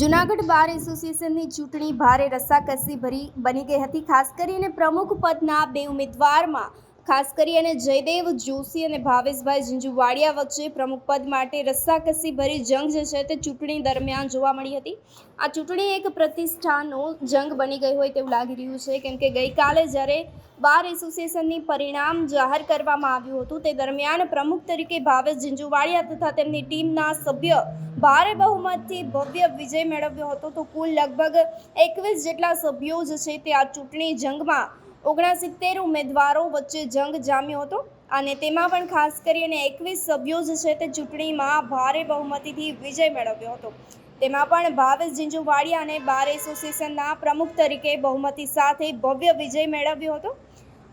જૂનાગઢ બાર એસોસિએશનની ચૂંટણી ભારે રસાકસી ભરી બની ગઈ હતી. ખાસ કરીને પ્રમુખ પદના બે ઉમેદવારમાં, ખાસ કરી અને જયદેવ જોશી અને ભાવેશભાઈ ઝીંઝુવાડિયા વચ્ચે પ્રમુખ પદ માટે રસ્સાકસી ભરી જંગ જે છે તે ચૂંટણી દરમિયાન જોવા મળી હતી. આ ચૂંટણી એક પ્રતિષ્ઠાનો જંગ બની ગઈ હોય તેવું લાગી રહ્યું છે. કેમ કે ગઈકાલે જ્યારે બાર એસોસિએશનની પરિણામ જાહેર કરવામાં આવ્યું હતું. તે દરમિયાન પ્રમુખ તરીકે ભાવેશ ઝીંઝુવાડિયા તથા તેમની ટીમના સભ્ય ભારે બહુમતથી ભવ્ય વિજય મેળવ્યો હતો. તો કુલ લગભગ એકવીસ જેટલા સભ્યો જે છે તે આ ચૂંટણી જંગમાં ઓગણસિત્તેર ઉમેદવારો વચ્ચે જંગ જામ્યો હતો. અને તેમાં પણ ખાસ કરીને એકવીસ સભ્યો જે છે તે ચૂંટણીમાં ભારે બહુમતીથી વિજય મેળવ્યો હતો. તેમાં પણ ભાવેશ ઝીંઝુવાડિયા અને બાર એસોસિએશનના પ્રમુખ તરીકે બહુમતી સાથે ભવ્ય વિજય મેળવ્યો હતો.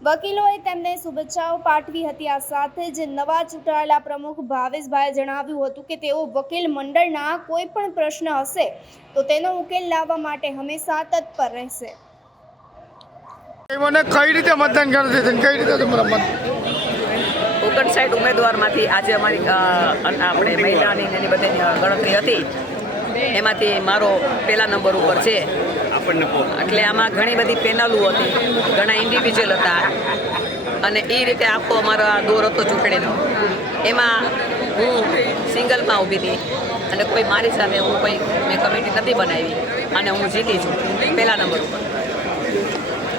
વકીલોએ તેમને શુભેચ્છાઓ પાઠવી હતી. આ સાથે જ નવા ચૂંટાયેલા પ્રમુખ ભાવેશભાઈએ જણાવ્યું હતું કે તેઓ વકીલ મંડળના કોઈ પણ પ્રશ્ન હશે તો તેનો ઉકેલ લાવવા માટે હંમેશા તત્પર રહેશે. મને કઈ રીતે મતદાન કરે છે કઈ રીતે તમારા મત? ઓગણસાઠ ઉમેદવારમાંથી આજે અમારી આપણે મહિલાની એની બધી ગણતરી હતી. એમાંથી મારો પહેલા નંબર ઉપર છે. એટલે આમાં ઘણી બધી પેનલો હતી. ઘણા ઇન્ડિવિજ્યુઅલ હતા. અને એ રીતે આખો અમારો આ દોર હતો ચૂંટણીનો. એમાં હું સિંગલમાં ઊભી હતી. અને કોઈ મારી સામે હું કોઈ મેં કમિટી નથી બનાવી. અને હું જીતી છું. પહેલા નંબર ઉપર.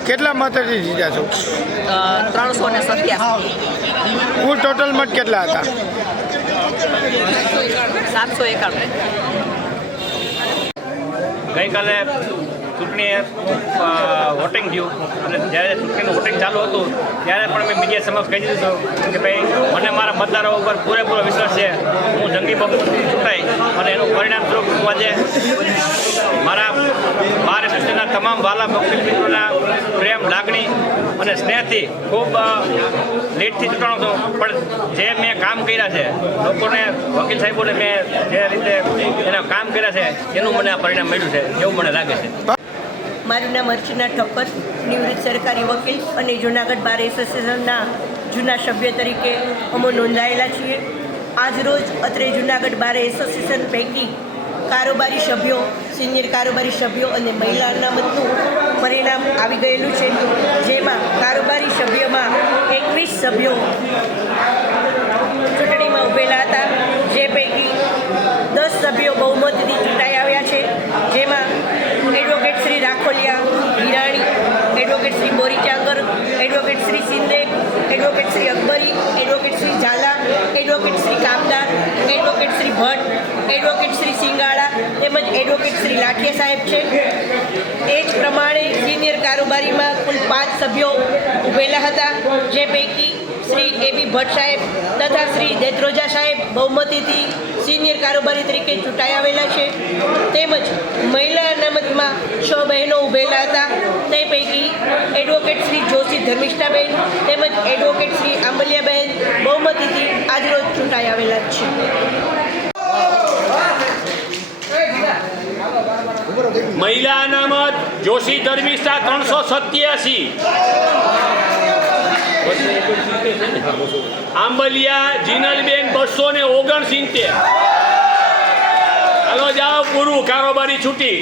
કેટલા મતથી જીત્યા છો? ત્રણસો ને સત્યાસી. કુલ ટોટલ મત કેટલા હતા? સાતસો એકાણું. ગઈકાલે ચૂંટણી વોટિંગ થયું. અને જ્યારે ચૂંટણીનું વોટિંગ ચાલુ હતું, ત્યારે પણ મેં મીડિયા સમક્ષ કહી દીધું હતું કે ભાઈ, મને મારા મતદારો ઉપર પૂરેપૂરો વિશ્વાસ છે. હું જંગી બહુ ચૂંટાઈ અને એનું પરિણામ સ્વરૂપ હું આજે મારા એસોસિએશનના તમામ વાલા વકીલ મિત્રોના પ્રેમ, લાગણી અને સ્નેહથી ખૂબ લેટથી ચૂંટાણો છું પણ જે મેં કામ કર્યા છે, લોકોને, વકીલ સાહેબોને મેં જે રીતે એના કામ કર્યા છે, એનું મને આ પરિણામ મળ્યું છે, એવું મને લાગે છે. મારું નામ અર્ચના ઠક્કર નિવૃત્ત સરકારી વકીલ અને જૂનાગઢ બાર એસોસિએશનના જૂના સભ્ય તરીકે અમે નોંધાયેલા છીએ. આજરોજ અત્રે જૂનાગઢ બાર એસોસિએશન પૈકી કારોબારી સભ્યો, સિનિયર કારોબારી સભ્યો અને મહિલા અનામતનું પરિણામ આવી ગયેલું છે. જેમાં કારોબારી સભ્યમાં એકવીસ સભ્યો ચૂંટણીમાં ઉભેલા હતા. જે પૈકી દસ સભ્યો બહુમતથી ચૂંટાઈ આવ્યા છે. જેમાં advocate Shri Rakholiya Hirani, advocate Shri Borichangar advocate Shri Shinde, advocate Shri Akbari, advocate Shri Zala, advocate Shri Kamdar, advocate Shri Bhatt, advocate Shri Singala તેમજ એડવોકેટ શ્રી લાઠીયા સાહેબ છે. એ જ પ્રમાણે સિનિયર કારોબારીમાં કુલ પાંચ સભ્યો ઉભેલા હતા, જે પૈકી શ્રી એ બી ભટ્ટ સાહેબ તથા શ્રી દેત્રોજા સાહેબ બહુમતીથી સિનિયર કારોબારી તરીકે ચૂંટાઈ આવેલા છે. તેમજ મહિલા અનામતમાં છ બહેનો ઉભેલા હતા. તે પૈકી એડવોકેટ શ્રી જોશી ધર્મિષ્ઠાબેન તેમજ એડવોકેટ શ્રી આંબલિયાબેન બહુમતીથી આજરોજ ચૂંટાઈ આવેલા છે. મહિલા અનામત, જોશી ધર્મિષ્ઠા ત્રણસો સત્યાસી. આંબલિયા જીનલબેન બસો ને ઓગણસિત્તેર. ચાલો જાઓ પૂરું કારોબારી છૂટી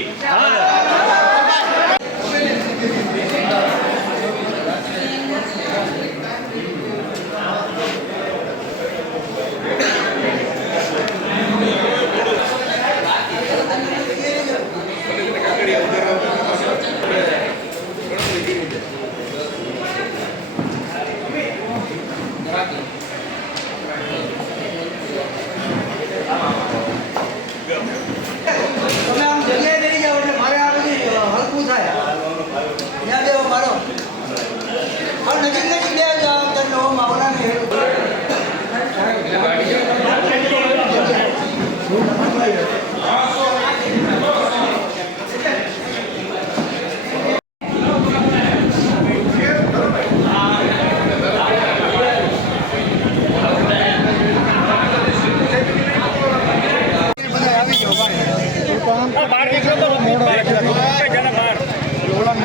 તમે આમ જગ્યાએ બેસી જાઓ એટલે મારે આ બધી હલકું થાય ત્યાં દેવો મારો પણ નજીક નજીક બે જ આમ તમને ઓમ આવડાને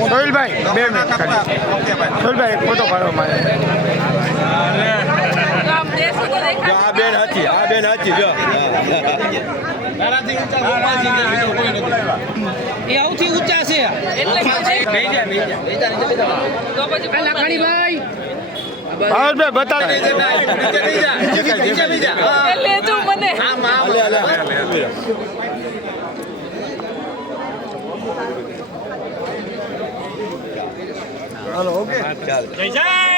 સોહિલભાઈ બે મિનિટ ખાલી સોહિલભાઈ એક ફોટો પાડવા મારે સૌથી ઊંચા છે. ભાવેશભાઈ બતાવી.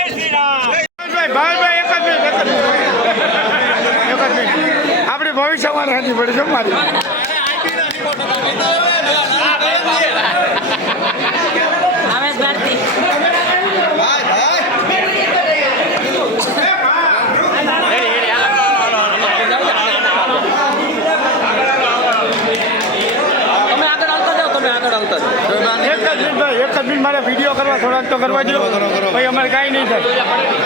ભાવેશભાઈ ભાવેશભાઈ એક જ એક જ મિનિટ. એક જ મિનિટ. આપણી ભવિષ્યવાણી હતી પડી છે મારી. મારે વીડિયો કરવા થોડાક તો કરવા દો ભાઈ અમારે કાંઈ નહીં થાય.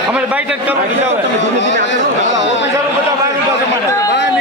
અમારે બાઇટ જ કરવા દીધા ઓફિસરો બધા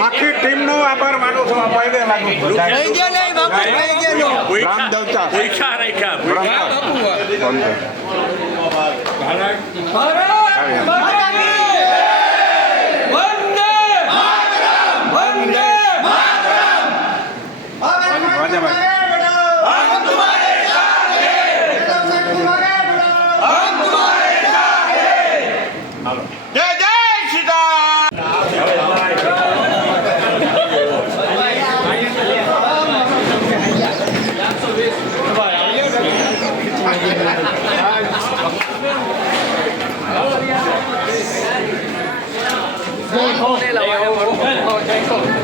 આખી ટીમનો આભાર માનું છું. આ પગે લાગુ 어.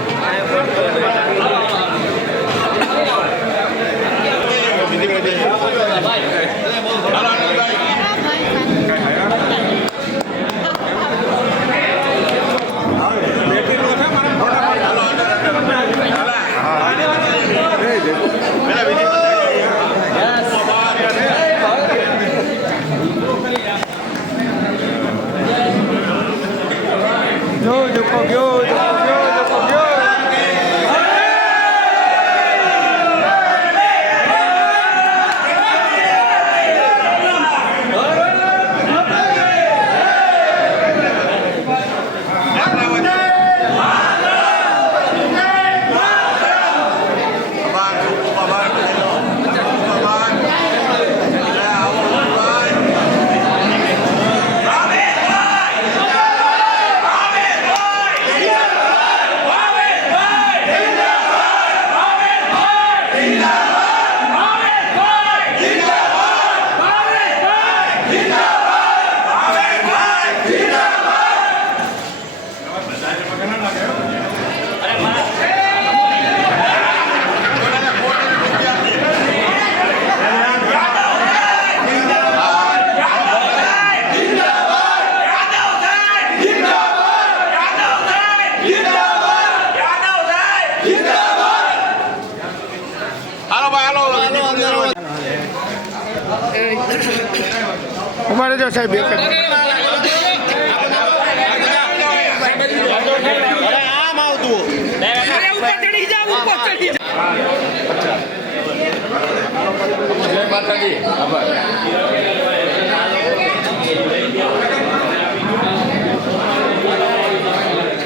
અમારે જો સાહેબ એક જ.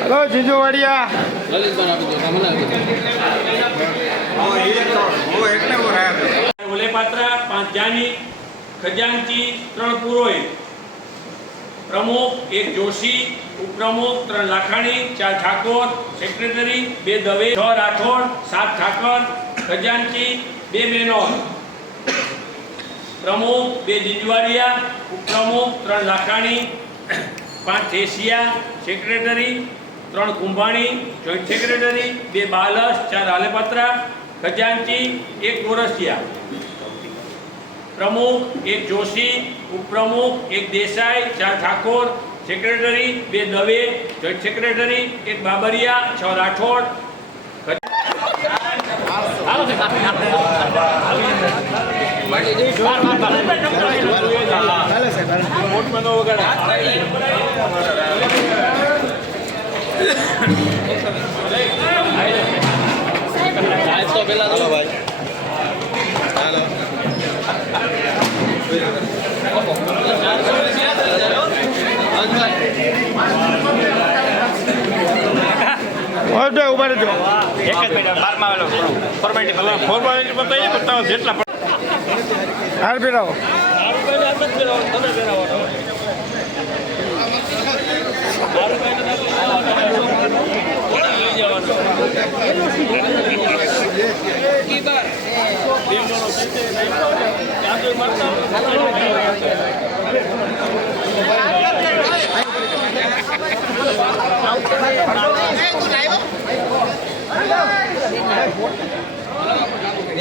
હલો જીજુવાડિયા ઓલેપાત્રા પાંચ જાની. ખજાનચી ત્રણ પુરોહિત. પ્રમુખ એક જોશી, ઉપપ્રમુખ ત્રણ લાખાણી, ચાર ઠાકોર સેક્રેટરી બે દવે, છ રાઠોડ, સાત ઠાકર, ખજાનચી બે મેનોર. પ્રમુખ બે જીજવાડિયા ઉપપ્રમુખ ત્રણ લાખાણી, પાંચ થેસિયા સેક્રેટરી ત્રણ કુંભાણી જોઈન્ટ સેક્રેટરી બે બાલસ, ચાર આલેપત્રા, ખજાનચી એક ગોરસિયા. પ્રમુખ એક જોશી, ઉપપ્રમુખ એક દેસાઈ, ચાર ઠાકોર સેક્રેટરી બે દવે જોઈન્ટ સેક્રેટરી એક બાબરિયા, છ રાઠોડ. ઓકે ઊભા રહેજો. એક જ મિનિટ બારમાં ફોર્માલિટી ફોર્માલિટી બતાવીએ બતાવો જેટલા પણ. હાર ફેરાવો. બે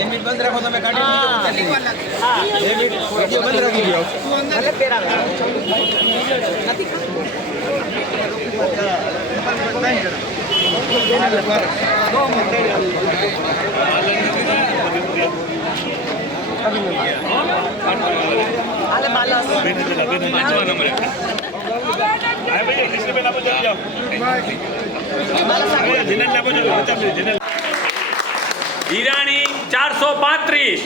મિનિટ બંધ રાખો તમે કાઢી બે મિનિટ બંધ રાખી દો નથી હિરાણી ચારસો પાંત્રીસ.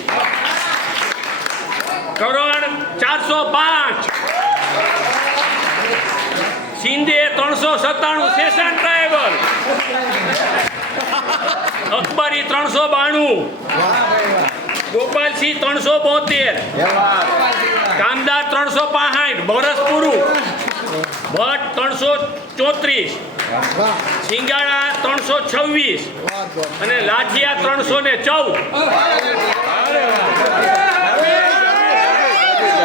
કરોડ ચારસો પાંચ. શિંદે ત્રણસો સત્તાણું. સેશન ડ્રાઈવર અકબરી ત્રણસો બાણું. ગોપાલસિંહ ત્રણસો બોતેર. કામદાર ત્રણસો પાસઠ. બરસ પૂરું ભટ્ટ ત્રણસો ચોત્રીસ. સિંગાળા ત્રણસો છવ્વીસ. અને લાઠિયા ત્રણસો ને ચૌદ.